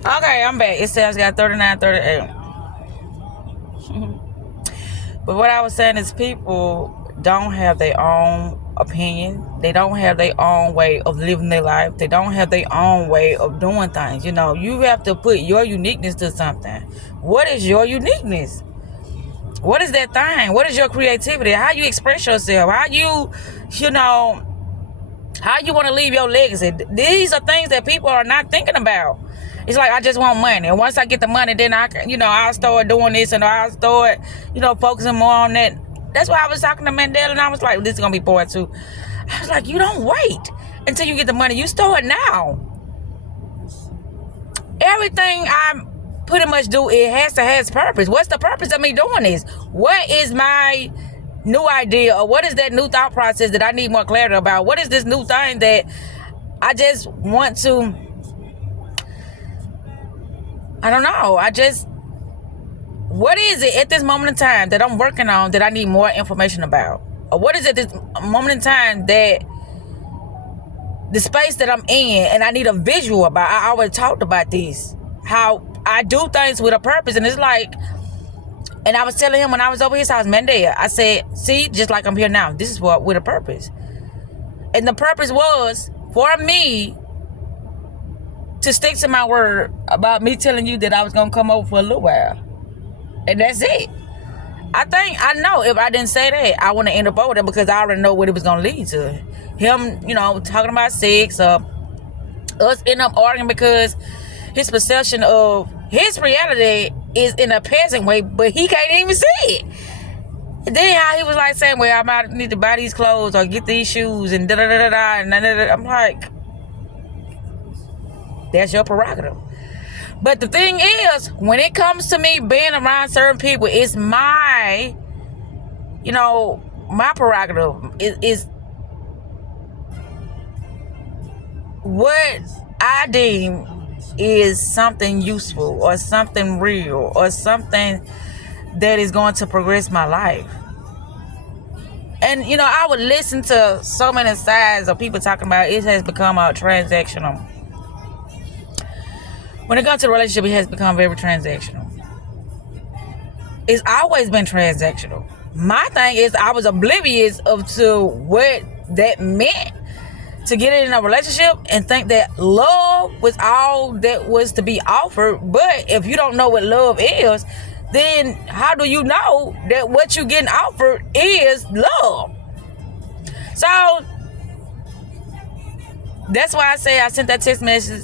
Okay, I'm back. It says I got 39:38. But what I was saying is people don't have their own opinion. They don't have their own way of living their life. They don't have their own way of doing things. You know, you have to put your uniqueness to something. What is your uniqueness? What is that thing? What is your creativity? How you express yourself? How you know, how you want to leave your legacy? These are things that people are not thinking about. It's like, I just want money, and once I get the money, then I'll start doing this, and I'll start, focusing more on that. That's why I was talking to Mandela, and I was like, this is gonna be part 2. I was like, you don't wait until you get the money. You start now. Everything I pretty much do, it has to have its purpose. What's the purpose of me doing this? What is my new idea, or what is that new thought process that I need more clarity about? What is this new thing that I just want to, I don't know, what is it at this moment in time that I'm working on that I need more information about? Or what is it this moment in time that the space that I'm in and I need a visual about? I already talked about this, how I do things with a purpose. And it's like, and I was telling him when I was over his house, Mandela, I said, see, just like I'm here now, this is what with a purpose. And the purpose was for me to stick to my word about me telling you that I was going to come over for a little while. And that's it. I know if I didn't say that, I wouldn't end up over there, because I already know what it was going to lead to. Him, talking about sex, us end up arguing because his perception of his reality is in a peasant way, but he can't even see it. And then how he was like saying, well, I might need to buy these clothes or get these shoes and da-da-da-da-da. And da-da-da. I'm like, that's your prerogative. But the thing is, when it comes to me being around certain people, it's my, my prerogative is what I deem is something useful or something real or something that is going to progress my life. And, I would listen to so many sides of people talking about it has become a transactional. When it comes to a relationship, it has become very transactional. It's always been transactional. My thing is, I was oblivious to what that meant to get in a relationship and think that love was all that was to be offered. But if you don't know what love is, then how do you know that what you're getting offered is love? So that's why I say I sent that text message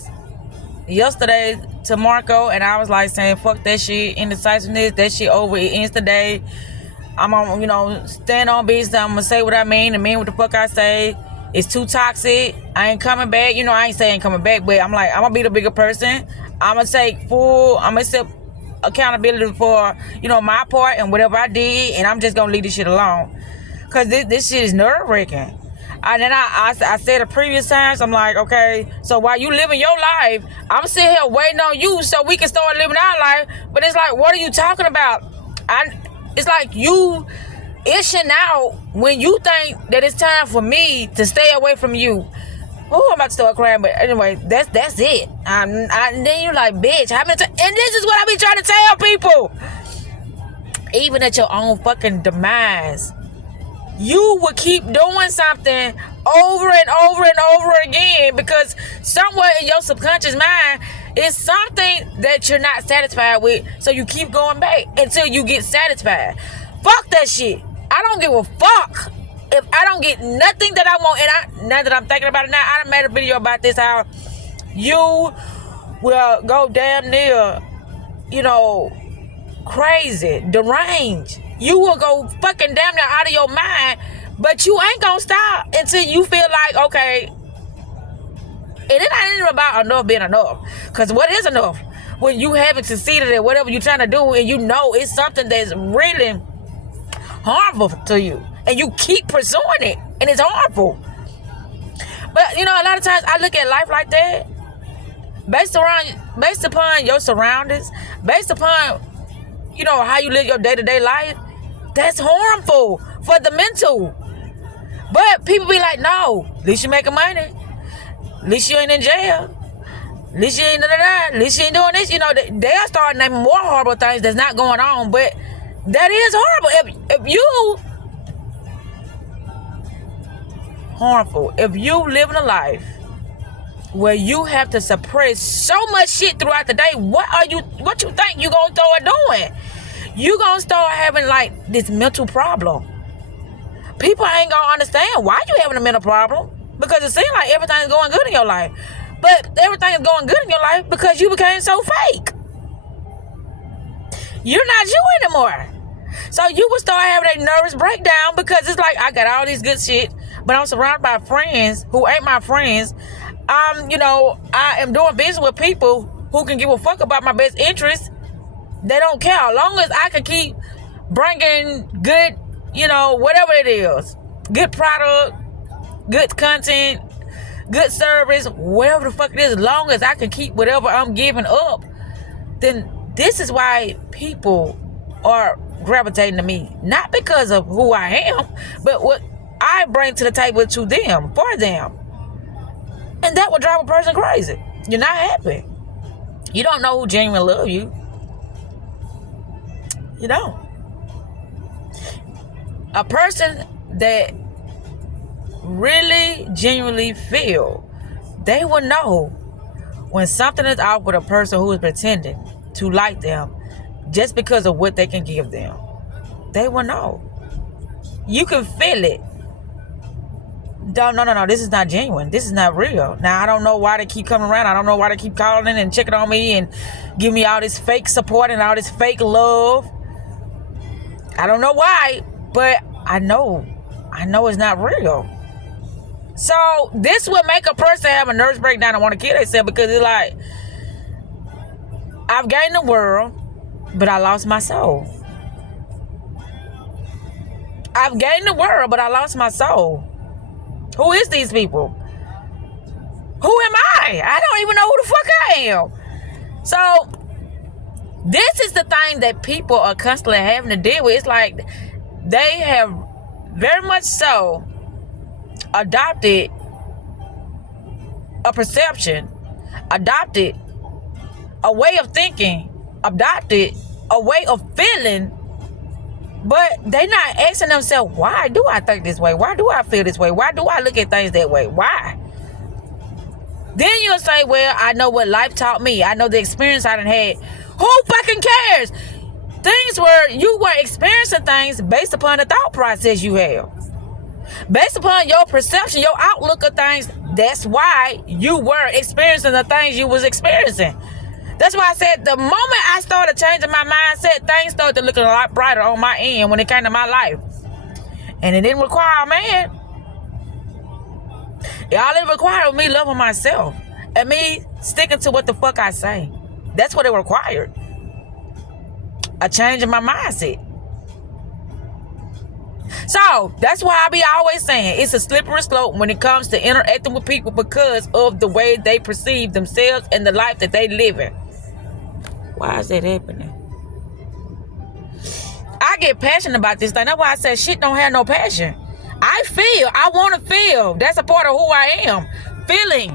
yesterday to Marco, and I was like saying, fuck that shit, indecisiveness, that shit over, it ends today. I'm on, stand on business. I'm gonna say what I mean and mean what the fuck I say. It's too toxic. I ain't coming back. I ain't saying coming back, but I'm like, I'm gonna be the bigger person. I'm gonna accept accountability for, my part and whatever I did, and I'm just gonna leave this shit alone. Cause this shit is nerve-wracking. And then I said the previous times, I'm like, okay, so while you living your life, I'm sitting here waiting on you so we can start living our life. But it's like, what are you talking about? It's like you ishing out when you think that it's time for me to stay away from you. Oh, I'm about to start crying, but anyway, that's it. And then you're like, bitch, how many times? And this is what I be trying to tell people. Even at your own fucking demise, you will keep doing something over and over and over again, because somewhere in your subconscious mind is something that you're not satisfied with. So you keep going back until you get satisfied. Fuck that shit. I don't give a fuck if I don't get nothing that I want. And now that I'm thinking about it now, I done made a video about this, how you will go damn near, crazy, deranged. You will go fucking damn near out of your mind, but you ain't gonna stop until you feel like, okay. And it ain't even about enough being enough. Because what is enough? When you haven't succeeded at whatever you're trying to do, and it's something that's really harmful to you, and you keep pursuing it, and it's harmful. But, a lot of times I look at life like that, based upon your surroundings, based upon, how you live your day-to-day life. That's harmful for the mental. But people be like, no, at least you making money. At least you ain't in jail. At At least you ain't da-da-da. At least you ain't doing this. You know, they'll start naming more horrible things that's not going on, but that is horrible. If you harmful, if you living a life where you have to suppress so much shit throughout the day, what you think you gonna start doing? You gonna start having like this mental problem. People ain't gonna understand why you having a mental problem, because it seems like everything's going good in your life. But everything is going good in your life because you became so fake. You're not you anymore. So you will start having a nervous breakdown because it's like, I got all this good shit, but I'm surrounded by friends who ain't my friends. I am doing business with people who can give a fuck about my best interest. They don't care. As long as I can keep bringing good, whatever it is, good product, good content, good service, whatever the fuck it is, as long as I can keep whatever I'm giving up, then this is why people are gravitating to me. Not because of who I am, but what I bring to the table to them, for them. And that would drive a person crazy. You're not happy. You don't know who genuinely love you. You don't. A person that really genuinely feel, they will know when something is off with a person who is pretending to like them just because of what they can give them. They will know. You can feel it. No, this is not genuine. This is not real. Now, I don't know why they keep coming around. I don't know why they keep calling and checking on me and giving me all this fake support and all this fake love. I don't know why, but I know it's not real. So this would make a person have a nervous breakdown and want to kill themselves, because it's like, I've gained the world, but I lost my soul. I've gained the world, but I lost my soul. Who is these people? Who am I? I don't even know who the fuck I am. So this is the thing that people are constantly having to deal with. It's like they have very much so adopted a perception, adopted a way of thinking, adopted a way of feeling, but they not asking themselves, why do I think this way? Why do I feel this way? Why do I look at things that way? Why? Then you'll say, well, I know what life taught me. I know the experience I done had. Who fucking cares? Things where you were experiencing things based upon the thought process you have. Based upon your perception, your outlook of things, that's why you were experiencing the things you was experiencing. That's why I said the moment I started changing my mindset, things started looking a lot brighter on my end when it came to my life. And it didn't require a man. All it required was me loving myself and me sticking to what the fuck I say. That's what it required. A change in my mindset. So that's why I be always saying it's a slippery slope when it comes to interacting with people, because of the way they perceive themselves and the life that they live in. Why is that happening? I get passionate about this thing. That's why I said shit don't have no passion. I feel. I want to feel. That's a part of who I am. Feeling.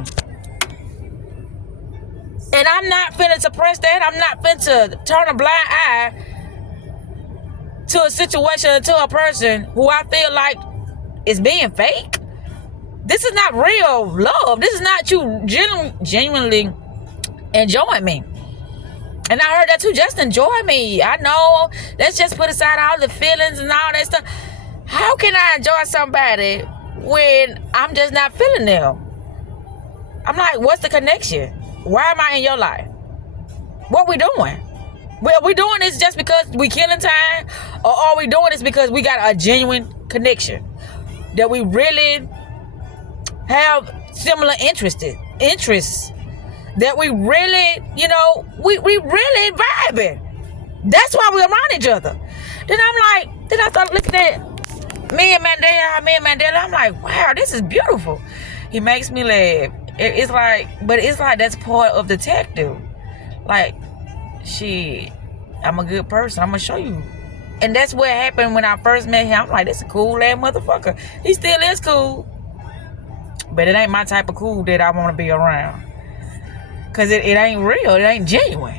And I'm not finna suppress that. I'm not finna turn a blind eye to a situation, to a person who I feel like is being fake. This is not real love. This is not you genuinely enjoying me. And I heard that too. Just enjoy me. I know. Let's just put aside all the feelings and all that stuff. How can I enjoy somebody when I'm just not feeling them? I'm like, what's the connection? Why am I in your life? What we doing? Well, we doing this just because we killing time, or are we doing this because we got a genuine connection? That we really have similar interests. That we really, we really vibing. That's why we around each other. Then I started looking at me and Mandela. I'm like, wow, this is beautiful. He makes me laugh. It's like that's part of the detective. Like, I'm a good person. I'm gonna show you. And that's what happened when I first met him. I'm like, this is a cool ass motherfucker. He still is cool. But it ain't my type of cool that I want to be around. Because it ain't real. It ain't genuine.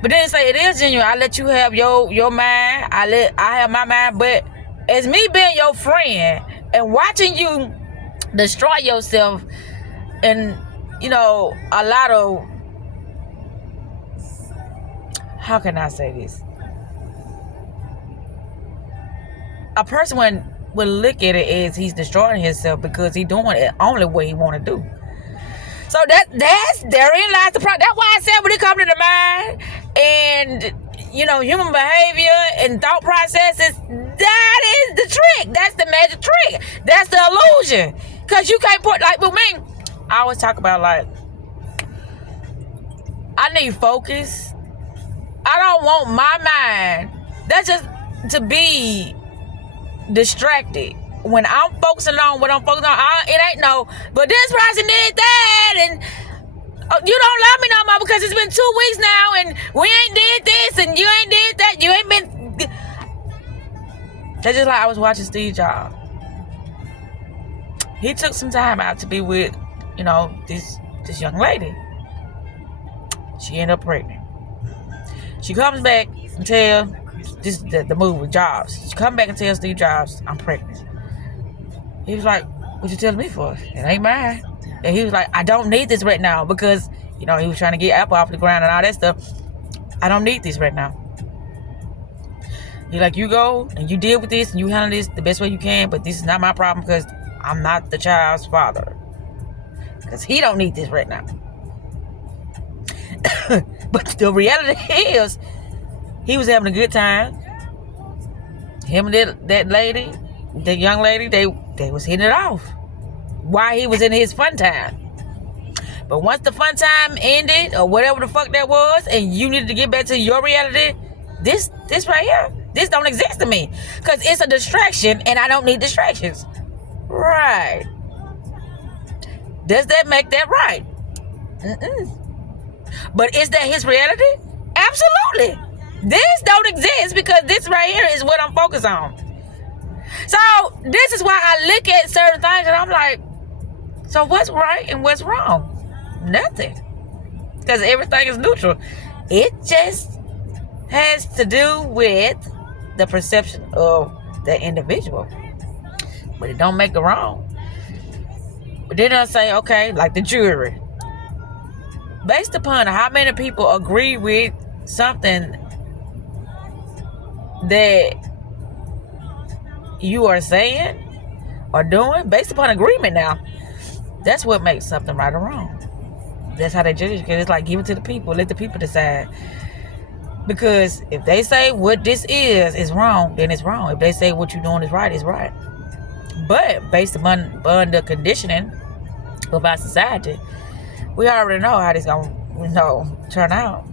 But then say it is genuine. I let you have your mind. I have my mind. But as me being your friend and watching you destroy yourself and, a lot of, how can I say this? A person would look at it as he's destroying himself because he's doing it only what he want to do. So therein lies the problem. That's why I said when it comes to the mind and human behavior and thought processes, that is the trick. That's the magic trick. That's the illusion. Cause you can't put, like with me, I always talk about, like, I need focus. I don't want my mind. That's just to be distracted. When I'm focusing on what I'm focusing on, it ain't no, but this person did that, and you don't love me no more because it's been 2 weeks now, and we ain't did this, and you ain't did that. You ain't been. That's just like I was watching Steve Jobs. He took some time out to be with, this young lady. She ended up pregnant. She comes back and tells, this is the movie with Jobs. She comes back and tells Steve Jobs, I'm pregnant. He was like, what you telling me for? It ain't mine. And he was like, I don't need this right now because, he was trying to get Apple off the ground and all that stuff. I don't need this right now. He's like, you go and you deal with this and you handle this the best way you can, but this is not my problem because I'm not the child's father. Because he don't need this right now. But the reality is, he was having a good time. Him and that lady, the young lady, they was hitting it off while he was in his fun time. But once the fun time ended, or whatever the fuck that was, and you needed to get back to your reality, this right here, this don't exist to me. Because it's a distraction, and I don't need distractions. Right. Does that make that right? But is that his reality? Absolutely. This don't exist because this right here is what I'm focused on. So this is why I look at certain things and I'm like, so what's right and what's wrong? Nothing. Because everything is neutral. It just has to do with the perception of the individual. But it don't make it wrong. But then I say, okay, like the jury. Based upon how many people agree with something that you are saying or doing, based upon agreement now, that's what makes something right or wrong. That's how they judge, because it's like, give it to the people, let the people decide. Because if they say what this is wrong, then it's wrong. If they say what you're doing is right, it's right. But based upon the conditioning of our society, we already know how this gonna turn out.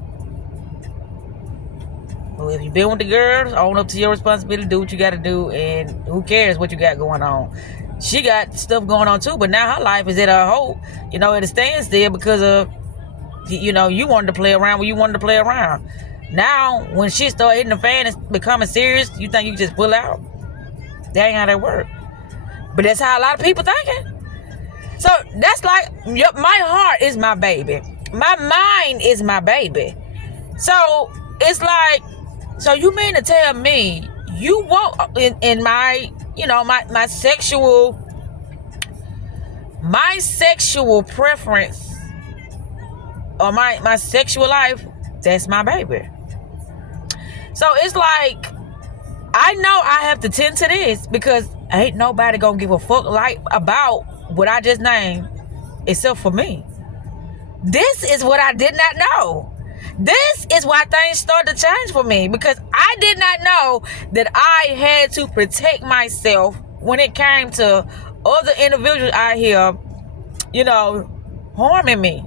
Well, if you've been with the girls, own up to your responsibility, do what you got to do, and who cares what you got going on. She got stuff going on too, but now her life is at a halt, at a standstill because of, you wanted to play around when you wanted to play around. Now, when shit start hitting the fan and becoming serious, you think you can just pull out? That ain't how that work. But that's how a lot of people thinking. So that's like, my heart is my baby. My mind is my baby. So it's like, so you mean to tell me you won't in my, my sexual preference or my sexual life, that's my baby. So it's like, I know I have to tend to this because ain't nobody gonna give a fuck about what I just named except for me. This is what I did not know. This is why things started to change for me, because I did not know that I had to protect myself when it came to other individuals out here, harming me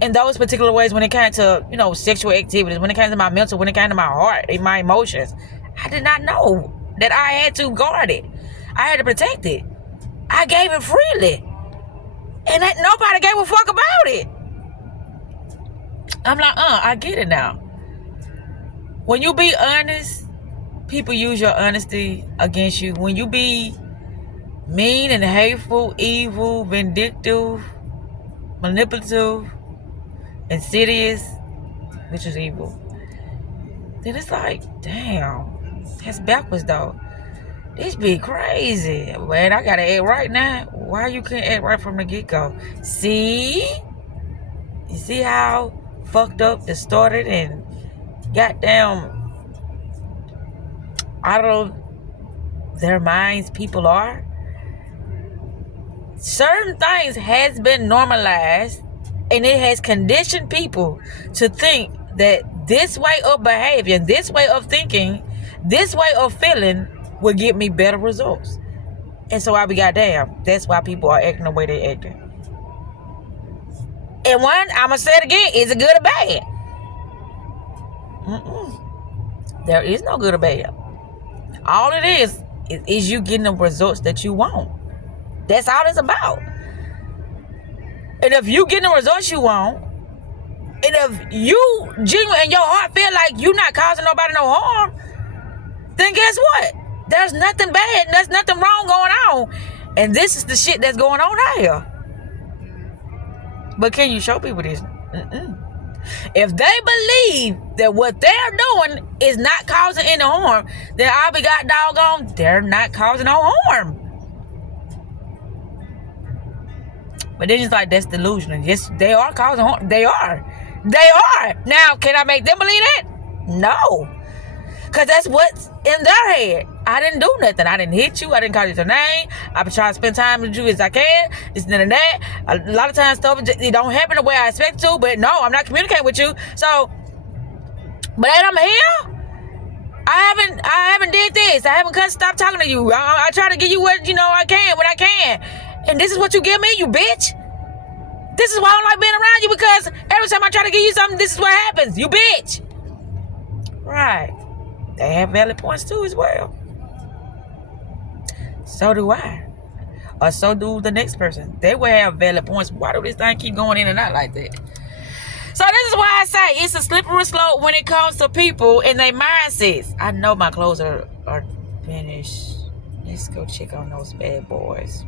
in those particular ways. When it came to, sexual activities, when it came to my mental, when it came to my heart and my emotions, I did not know that I had to guard it. I had to protect it. I gave it freely, and that nobody gave a fuck about it. I'm like, I get it now. When you be honest, people use your honesty against you. When you be mean and hateful, evil, vindictive, manipulative, insidious, which is evil, then it's like, damn, that's backwards though. This be crazy. Man, I gotta act right now. Why you can't act right from the get-go? See? You see how fucked up, distorted, and goddamn out of their minds people are? Certain things has been normalized, and it has conditioned people to think that this way of behavior, this way of thinking, this way of feeling will get me better results. And so I be goddamn, that's why people are acting the way they acting. And one, I'ma say it again, is it good or bad? There is no good or bad. All it is you getting the results that you want. That's all it's about. And if you getting the results you want, and if you genuine in your heart feel like you not causing nobody no harm, then guess what? There's nothing bad, there's nothing wrong going on. And this is the shit that's going on out here. But can you show people this? If they believe that what they're doing is not causing any harm, then I'll be god doggone, they're not causing no harm. But then it's like, that's delusional. Yes, they are causing harm. They are. Now, can I make them believe that? No. Because that's what's in their head. I didn't do nothing. I didn't hit you. I didn't call you your name. I've been trying to spend time with you as I can. It's none of that. A lot of times stuff, it don't happen the way I expect it to. But no, I'm not communicating with you. So, but I'm here. I haven't did this. I haven't stopped talking to you. I try to give you what, I can when I can. And this is what you give me, you bitch. This is why I don't like being around you, because every time I try to give you something, this is what happens. You bitch. Right. They have valid points too as well. So do I. Or so do the next person. They will have valid points. Why do this thing keep going in and out like that? So this is why I say it's a slippery slope when it comes to people and their mindsets. I know my clothes are finished. Let's go check on those bad boys.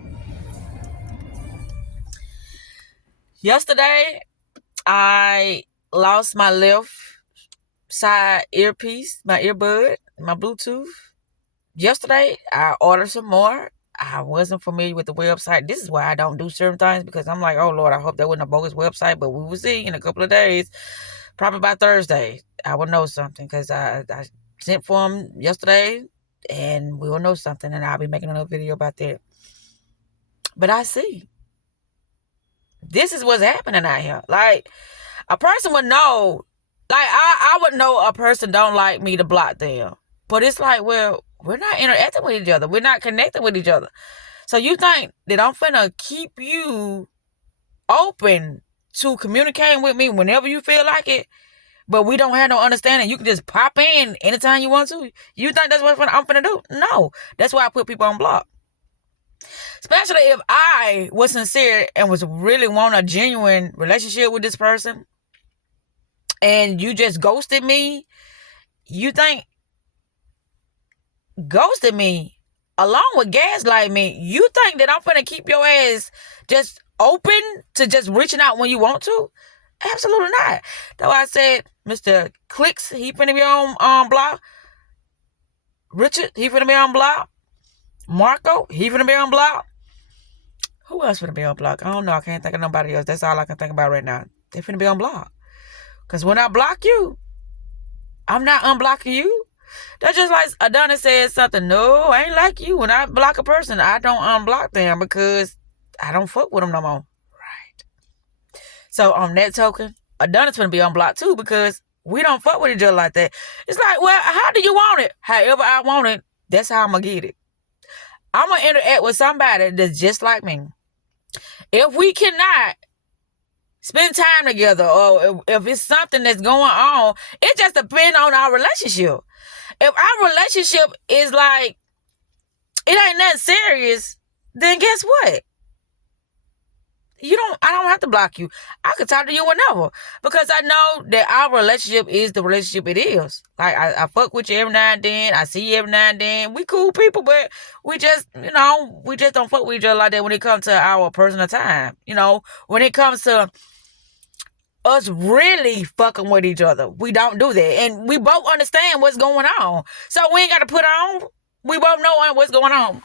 Yesterday, I lost my left side earpiece, my earbud, my Bluetooth. Yesterday, I ordered some more. I wasn't familiar with the website. This is why I don't do certain things, because I'm like, oh Lord, I hope that wasn't a bogus website, but we will see in a couple of days. Probably by Thursday, I will know something, because I sent for them yesterday, and we will know something, and I'll be making another video about that. But I see. This is what's happening out here. Like, a person would know, like, I would know a person don't like me to block them. But it's like, well, we're not interacting with each other. We're not connecting with each other. So you think that I'm finna keep you open to communicating with me whenever you feel like it, but we don't have no understanding? You can just pop in anytime you want to? You think that's what I'm finna do? No. That's why I put people on block. Especially if I was sincere and was really wanting a genuine relationship with this person, and you just ghosted me. You think ghosted me along with gaslighting me, you think that I'm finna keep your ass just open to just reaching out when you want to? Absolutely not. That's why I said Mr. Clicks, he finna be on block. Richard, he finna be on block. Marco, he finna be on block. Who else finna be on block? I don't know. I can't think of nobody else. That's all I can think about right now. They finna be on block. Because when I block you, I'm not unblocking you. That's just like Adonis said something. No, I ain't like you. When I block a person, I don't unblock them because I don't fuck with them no more. Right. So on that token, Adonis finna be unblocked too, because we don't fuck with each other like that. It's like, well, how do you want it? However I want it, that's how I'm going to get it. I'm going to interact with somebody that's just like me. If we cannot spend time together, or if it's something that's going on, it just depends on our relationship. If our relationship is like, it ain't nothing serious, then guess what? I don't have to block you. I could talk to you whenever because I know that our relationship is the relationship it is. Like I fuck with you every now and then. I see you every now and then. We cool people, but we just, we just don't fuck with each other like that when it comes to our personal time. When it comes to us really fucking with each other, we don't do that. And we both understand what's going on. So we ain't got to put on. We both know what's going on.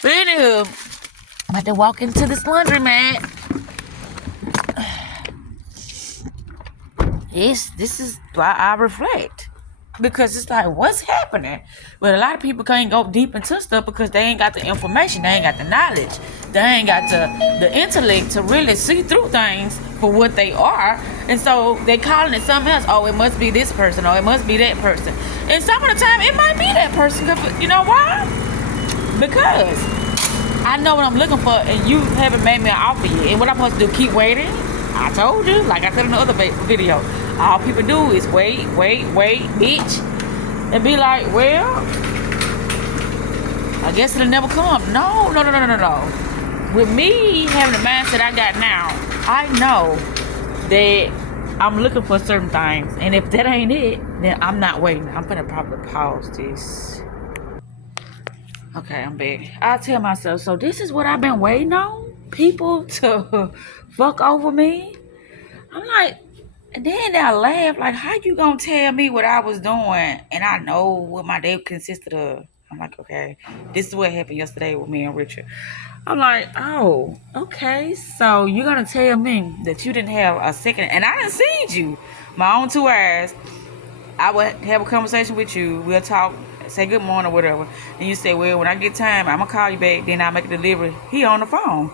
But anywho, I'm about to walk into this laundromat. This is why I reflect. Because it's like, what's happening? But a lot of people can't go deep into stuff because they ain't got the information. They ain't got the knowledge. They ain't got the intellect to really see through things for what they are. And so they calling it something else. Oh, it must be this person. Or it must be that person. And some of the time, it might be that person. You know why? Because I know what I'm looking for, and you haven't made me an offer yet. And what I'm supposed to do, keep waiting? I told you, like I said in the other video, all people do is wait, bitch. And be like, well, I guess it'll never come. No. With me having the mindset I got now, I know that I'm looking for certain things. And if that ain't it, then I'm not waiting. I'm gonna probably pause this. Okay, I'm back. I tell myself, so this is what I've been waiting on? People to fuck over me? I'm like, and then I laugh, like, how you gonna tell me what I was doing and I know what my day consisted of? I'm like, okay, this is what happened yesterday with me and Richard. I'm like, oh, okay, so you're gonna tell me that you didn't have a second, and I didn't see you, my own 2 eyes. I would have a conversation with you. We'll talk, say good morning or whatever. And you say, well, when I get time, I'm going to call you back. Then I'll make a delivery. He on the phone.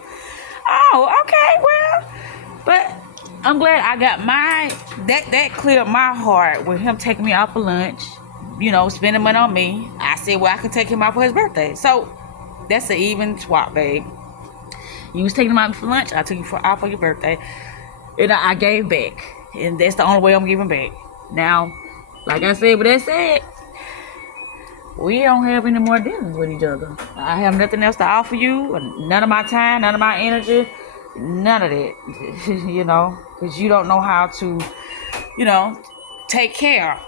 Oh, okay, well. But I'm glad I got that cleared my heart with him taking me out for lunch. Spending money on me. I said, well, I could take him out for his birthday. So that's an even swap, babe. You was taking him out for lunch. I took you out for your birthday. And I gave back. And that's the only way I'm giving back. Now, like I said, with that said, we don't have any more dealings with each other. I have nothing else to offer you. None of my time, none of my energy, none of that. Because you don't know how to, take care.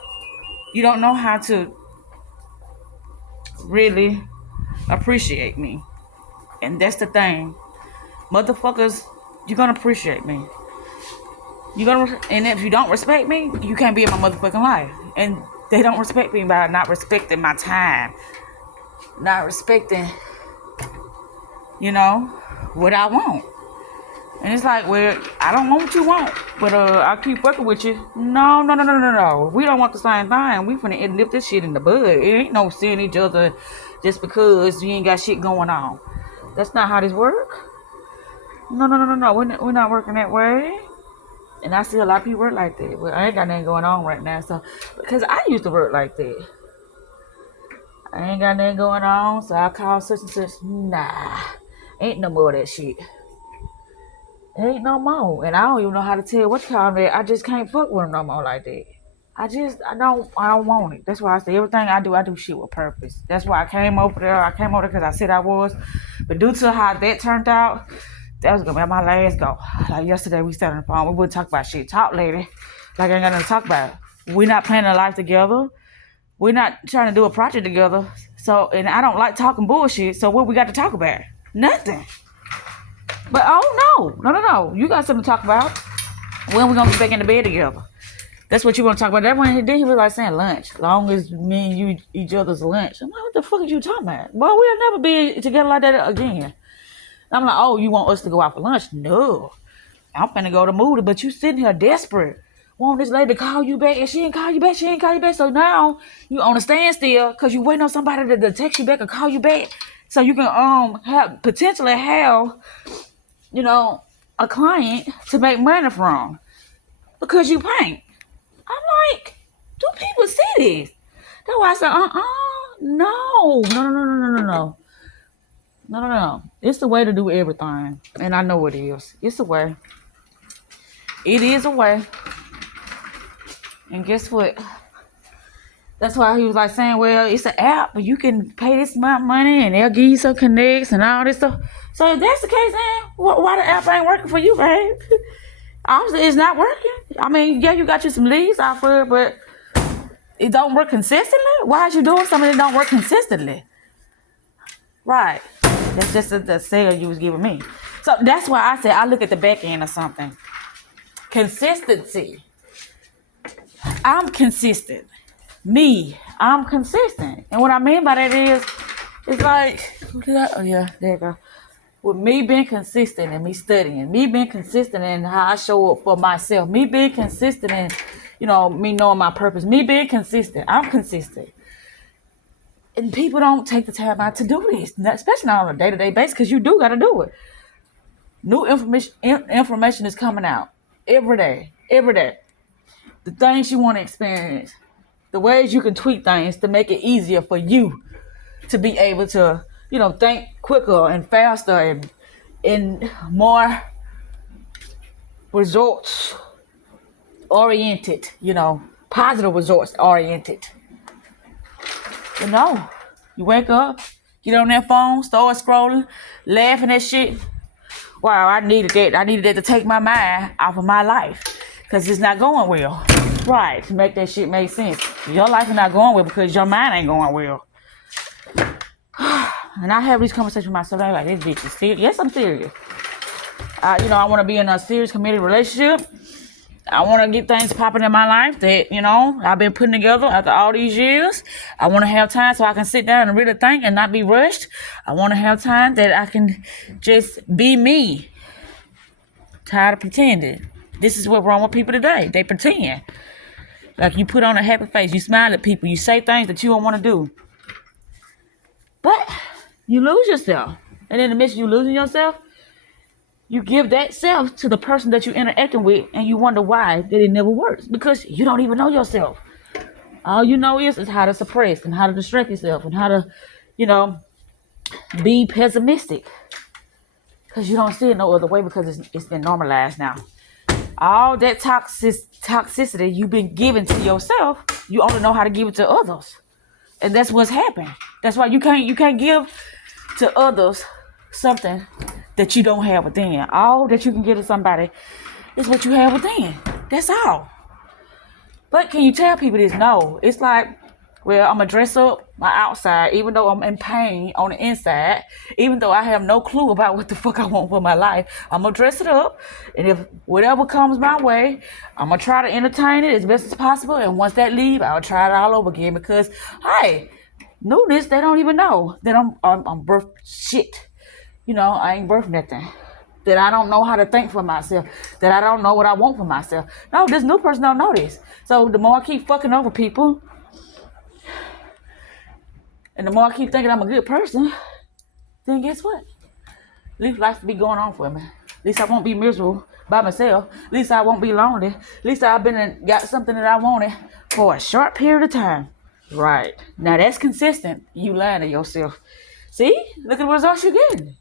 You don't know how to really appreciate me. And that's the thing. Motherfuckers, you're going to appreciate me. And if you don't respect me, you can't be in my motherfucking life. And they don't respect me by not respecting my time, not respecting, what I want. And it's like, well, I don't want what you want, but I keep working with you. No. We don't want the same thing. We finna nip this shit in the bud. It ain't no seeing each other just because you ain't got shit going on. That's not how this work. No. We're not working that way. And I see a lot of people work like that. Well, I ain't got nothing going on right now. So, because I used to work like that. I ain't got nothing going on. So I call such and such. Nah. Ain't no more of that shit. Ain't no more. And I don't even know how to tell what kind of that. I just can't fuck with them no more like that. I don't want it. That's why I say everything I do shit with purpose. That's why I came over there. I came over there because I said I was. But due to how that turned out, that was gonna be my last go. Like yesterday, we sat on the phone. We wouldn't talk about shit. Talk, lady. Like I ain't got nothing to talk about. We're not planning a life together. We're not trying to do a project together. So, and I don't like talking bullshit. So what we got to talk about? Nothing. But no. You got something to talk about. When we gonna get back in the bed together? That's what you want to talk about. That one, then he was like saying lunch. Long as me and you each other's lunch. I'm like, what the fuck are you talking about? Boy, we'll never be together like that again. I'm like, oh, you want us to go out for lunch? No. I'm finna go to Moody, but you sitting here desperate. Want this lady to call you back, and she ain't call you back, So now you on a standstill because you waiting on somebody to text you back or call you back so you can potentially have, a client to make money from because you paint. I'm like, do people see this? That's why I said, no. It's the way to do everything. And I know it is. It's a way. It is a way. And guess what? That's why he was like saying, well, it's an app, but you can pay this amount of money and they'll give you some connects and all this stuff. So if that's the case, then why the app ain't working for you, babe? Obviously, it's not working. I mean, yeah, you got you some leads out for it, but it don't work consistently. Why is you doing something that don't work consistently? Right. That's just the sale you was giving me. So that's why I said I look at the back end of something. Consistency. I'm consistent. I'm consistent. And what I mean by that is, it's like, oh yeah, there you go. With me being consistent and me studying, me being consistent in how I show up for myself, me being consistent in, me knowing my purpose, me being consistent. I'm consistent. And people don't take the time out to do this, especially not on a day-to-day basis, because you do got to do it. New information is coming out every day. The things you want to experience, the ways you can tweak things to make it easier for you to be able to, think quicker and faster and more results oriented, positive results oriented. You wake up, get on that phone, start scrolling, laughing at shit. Wow, I needed that. I needed that to take my mind off of my life because it's not going well. Right, to make that shit make sense. Your life is not going well because your mind ain't going well. And I have these conversations with myself. I'm like, this bitch is serious. Yes, I'm serious. I want to be in a serious committed relationship. I want to get things popping in my life that, I've been putting together after all these years. I want to have time so I can sit down and really think and not be rushed. I want to have time that I can just be me. Tired of pretending. This is what's wrong with people today. They pretend. Like you put on a happy face. You smile at people. You say things that you don't want to do. But you lose yourself. And in the midst of you losing yourself, you give that self to the person that you're interacting with, and you wonder why that it never works. Because you don't even know yourself. All you know is how to suppress and how to distract yourself and how to, be pessimistic. Because you don't see it no other way because it's been normalized now. All that toxicity you've been giving to yourself, you only know how to give it to others. And that's what's happened. That's why you can't give to others something that you don't have within. All that you can give to somebody is what you have within. That's all. But can you tell people this? No. It's like, well, I'm going to dress up my outside, even though I'm in pain on the inside, even though I have no clue about what the fuck I want for my life. I'm going to dress it up. And if whatever comes my way, I'm going to try to entertain it as best as possible. And once that leaves, I'll try it all over again because, hey, newness, they don't even know that I'm birth shit. I ain't birth nothing. That I don't know how to think for myself. That I don't know what I want for myself. No, this new person don't know this. So the more I keep fucking over people, and the more I keep thinking I'm a good person, then guess what? At least life will be going on for me. At least I won't be miserable by myself. At least I won't be lonely. At least I've been and got something that I wanted for a short period of time. Right. Now that's consistent. You lying to yourself. See? Look at the results you're getting.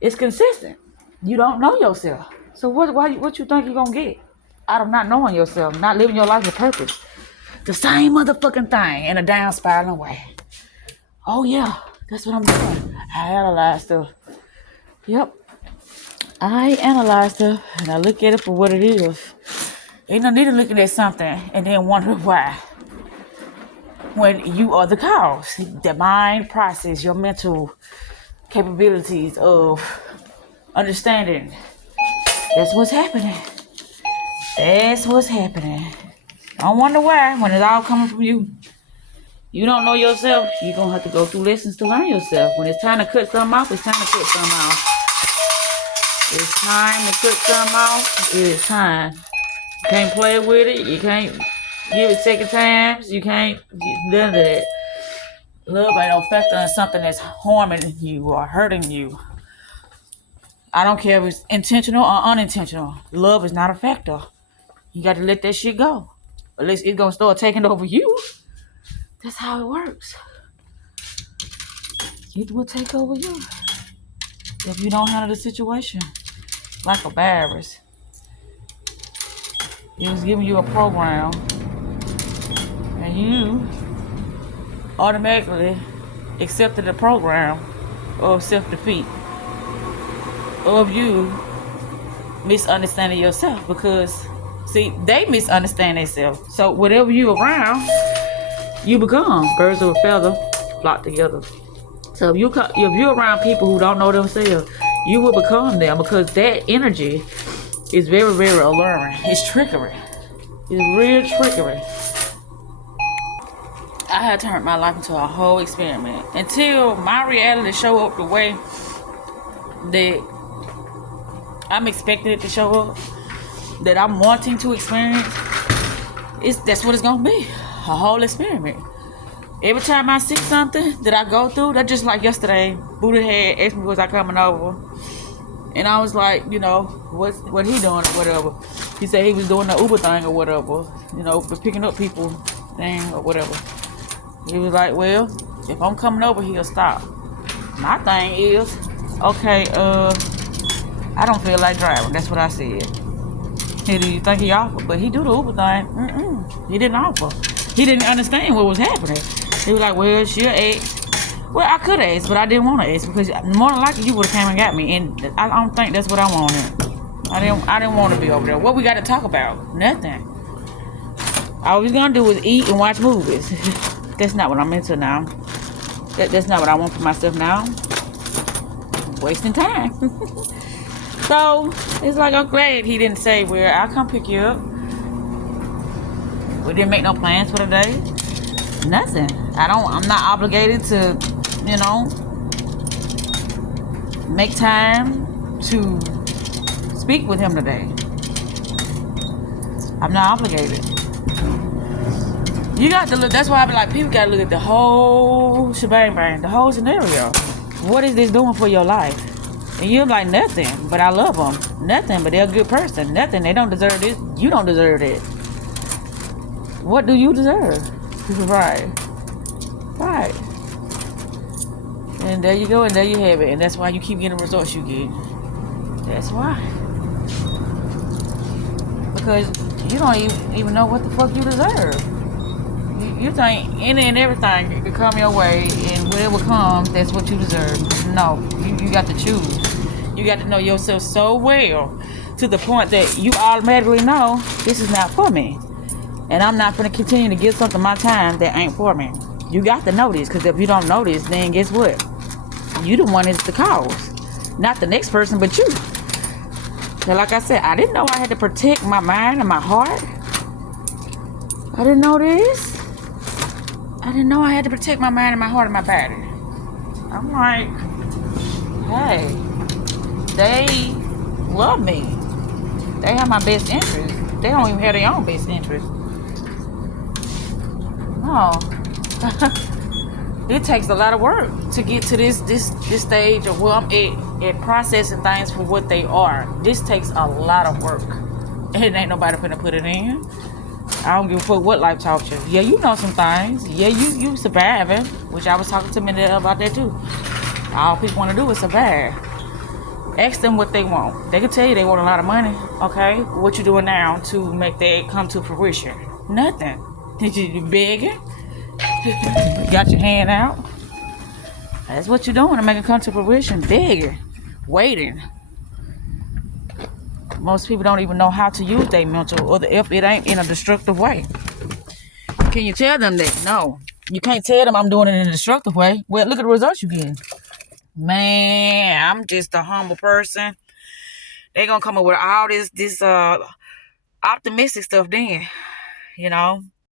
It's consistent. You don't know yourself. So what you think you're going to get out of not knowing yourself, not living your life with purpose? The same motherfucking thing in a down spiraling way. Oh, yeah. That's what I'm doing. I analyze stuff. Yep. I analyze stuff and I look at it for what it is. Ain't no need of looking at something and then wonder why. When you are the cause. The mind process, your mental capabilities of understanding. That's what's happening. That's what's happening. Don't wonder why when it's all coming from you. You don't know yourself, you're going to have to go through lessons to learn yourself. When it's time to cut something off, it's time to cut something off. It's time to cut something off. It is time. You can't play with it. You can't give it second times. You can't get none of that. Love ain't no factor in something that's harming you or hurting you. I don't care if it's intentional or unintentional. Love is not a factor. You got to let that shit go. At least it's going to start taking over you. That's how it works. It will take over you. If you don't handle the situation like a virus. It was giving you a program. And you automatically accepted the program of self-defeat. of you misunderstanding yourself, because see, they misunderstand themselves. So whatever you around, you become. Birds of a feather flock together. So if you're around people who don't know themselves, you will become them, because that energy is very, very alluring. It's trickery. It's real trickery. I had turned my life into a whole experiment until my reality show up the way that I'm expecting it to show up, that I'm wanting to experience. That's what it's gonna be. A whole experiment. Every time I see something that I go through, that just like yesterday, Buddha had asked me was I coming over, and I was like, you know, what he doing or whatever. He said he was doing the Uber thing or whatever, you know, for picking up people thing or whatever. He was like, well, if I'm coming over, he'll stop. My thing is, okay, I don't feel like driving. That's what I said. Hey, do you think he offered? But he do the Uber thing. He didn't offer. He didn't understand what was happening. He was like, well, she'll ask. Well, I could ask, but I didn't want to ask, because more than likely you would have came and got me, and I don't think that's what I wanted. I didn't want to be over there. What we got to talk about? Nothing. All we was gonna do was eat and watch movies. That's not what I'm into now. That's not what I want for myself now. I'm wasting time. So it's like, I'm glad he didn't say, well, I'll come pick you up. We didn't make no plans for the day. Nothing. I'm not obligated to, you know, make time to speak with him today. I'm not obligated. You got to look. That's why I be like, people got to look at the whole shebang bang, the whole scenario. What is this doing for your life? And you're like, nothing, but I love them. Nothing, but they're a good person. Nothing, they don't deserve this. You don't deserve it. What do you deserve? Right. Right. And there you go, and there you have it. And that's why you keep getting the results you get. That's why. Because you don't even know what the fuck you deserve. You think any and everything could come your way, and whatever comes, that's what you deserve. No, you got to choose. You got to know yourself so well, to the point that you automatically know this is not for me. And I'm not going to continue to give something my time that ain't for me. You got to know this, because if you don't know this, then guess what? You the one is the cause. Not the next person, but you. So like I said, I didn't know I had to protect my mind and my heart. I didn't know this. I didn't know I had to protect my mind and my heart and my body. I'm like, hey, they love me. They have my best interest. They don't even have their own best interest. No. It takes a lot of work to get to this stage of where I'm at processing things for what they are. This takes a lot of work. And ain't nobody finna put it in. I don't give a fuck what life taught you. Yeah, you know some things. Yeah, you surviving, which I was talking to Minnie about that too. All people want to do is survive. Ask them what they want. They can tell you they want a lot of money. Okay, what you doing now to make that come to fruition? Nothing. Did you begging? Got your hand out. That's what you're doing to make it come to fruition. Begging, waiting. Most people don't even know how to use their mental, or if it ain't in a destructive way. Can you tell them that? No. You can't tell them I'm doing it in a destructive way. Well, look at the results you get. Man, I'm just a humble person. They gonna come up with all this optimistic stuff then, you know.